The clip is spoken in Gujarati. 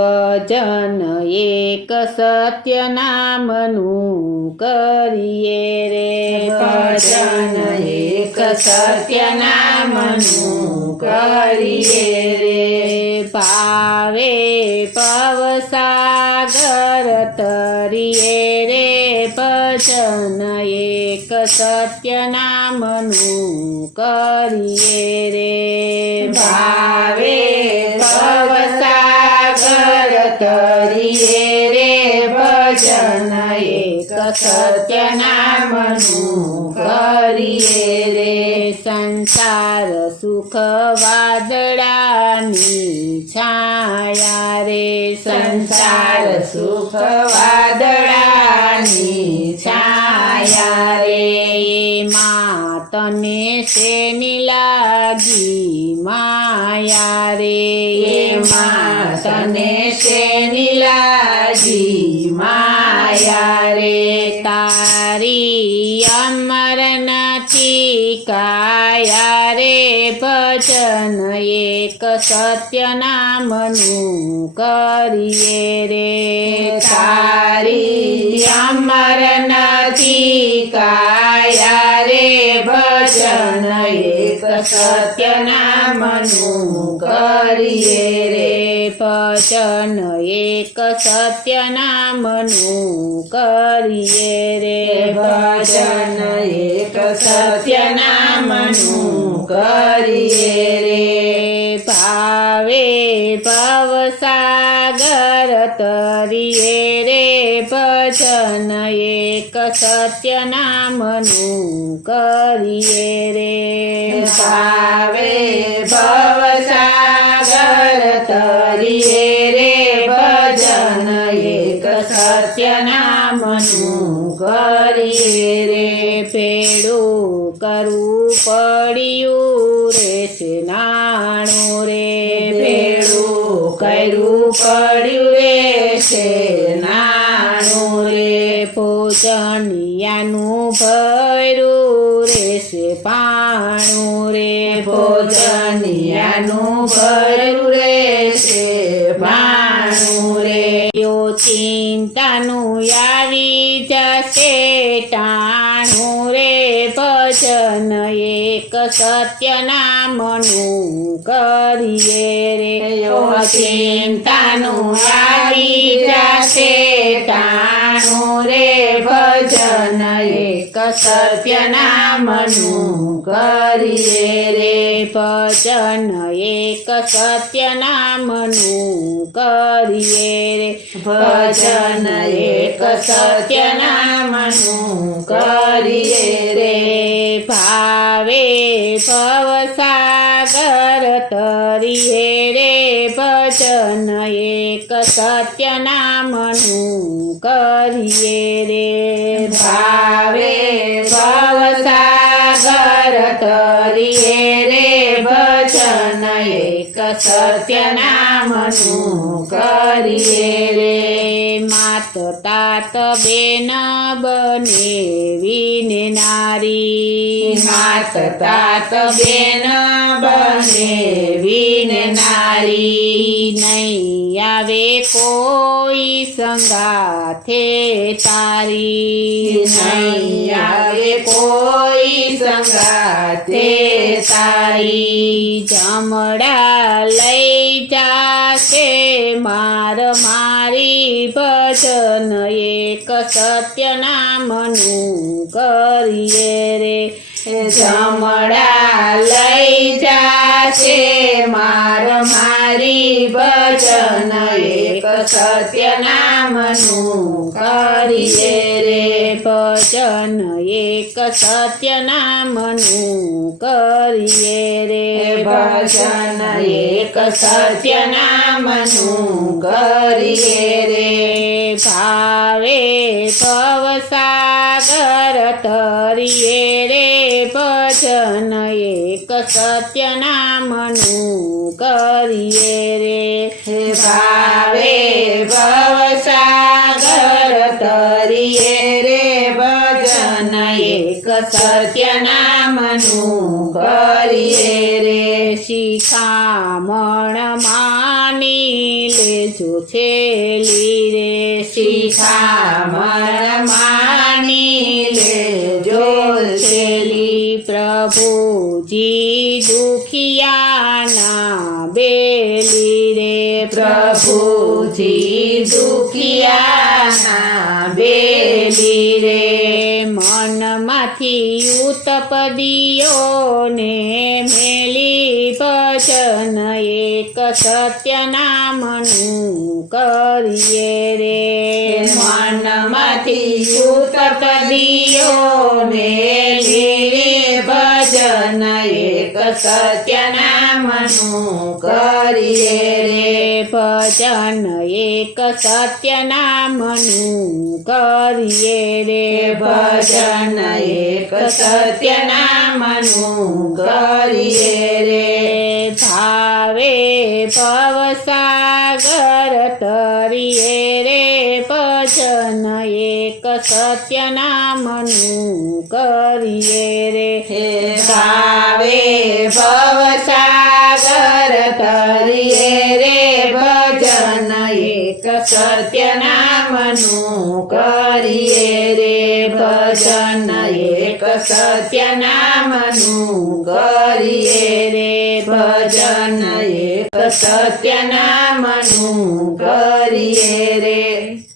ભજન એક સત્ય નામનું કરીએ રે, ભજન એક સત્ય નામનું કરીએ રે, ભાવે ભવસાગર તરીએ રે, ભજન એક સત્ય નામનું કરીએ રે, ભાવે ભવસાગર તરીએ રે, ભજન એક સત્ય નામનું કરીએ રે, સંસાર સુખ વાદળાની છાયા રે, સંસાર સુખ વાદળાની છાયા રે, એમાં તને શેની લાગી માયા રે, એમાં તને શેની લાગી માયા રે, તારી અમર નથી કાયા રે, ભજન એક સત્ય નામનું કરીએ રે, તારી અમર નથી કાયા રે, ભજન એક સત્ય નામનું કરીએ રે, ભજન એક સત્ય નામનું કરીએ રે, ભજન એક સત્ય નામનું કરીએ રે, ભાવે ભવસાગર તરીએ રે, ભજન એક સત્ય નામનું કરીએ રે, ભાવે ભવસાગર તરીએ રે, ભજન એક સત્ય નામનું કરીએ રે, ભેળું કરવું પડ્યું રે નાણું રે, ભેળું કર્યું પડ્યું રે છે નાણું રે, ભોજનિયાનું ભર્યું રેશે પાણું રે, ભોજનિયાનું ભર્યું રે છે ભાણું રે, ચિંતાનું આવી જશે ટાણું રે, ભજન એક સત્ય નામનું કરીએ રે, ચિંતાનું આવી જશે ટાણું રે, ભજન એક સત્ય નામનું કરીએ રે, ભજન એક સત્ય નામનું કરીએ રે, ભજન એક સત્ય નામનું કરીએ રે, ભાવે ભવસાગર તરીએ રે, ભજન એક સત્ય નામનું કરીએ રે, ભાવે ભવસાગર તરીએ રે, ભજન એક સત્ય નામનું કરીએ રે, માત તાત બેન બનેવીને નારી, માત તાત બેન બનેવીને નારી, નહીં આવે કોઈ સંગાથે તારી, નહીં આવે કોઈ સંગાથે તારી, જમડા લઈ જાશે માર મારી, ભજન એક સત્ય નામનું કરીએ રે, જમડા લઈ જાશે માર મારી, ભજન એક સત્ય નામનું કરીએ રે, ભજન એક સત્ય નામનું કરીએ રે, ભજન એક સત્ય નામનું કરીએ રે, ભાવે ભવસાગર તરીએ રે, ભજન એક સત્ય નામનું કરીએ રે, ભાવે ભવસાગર તરીએ રે, ભજન એક સત્ય નામનું કરીએ રે, શિખામણ માની લેજો છેલી રે શિખામણ માની લેજો છેલી પ્રભુજી દુખિયાના બેલી રે પ્રભુજી દુખિયાના બેલી રે મનમાંથી ઉતપદીઓને મેલી ભજન એક સત્ય નામનું કરીએ રે મનમાંથી ઉતપદીઓ મેલી ભજન એક સત્ય નામનું કરીએ રે ભજન એક સત્ય નામનું કરીએ રે ભજન એક સત્ય નામનું કરીએ રે ભાવે ભવસાગર તરીએ રે ભજન એક સત્ય નામનું કરીએ રે હે ભાવે ભવસાગર તરીએ રે ભજન એક સત્ય નામનું કરીએ રે ભજન એક સત્ય નામનું કરીએ રે ભજન એક સત્ય નામનું કરીએ રે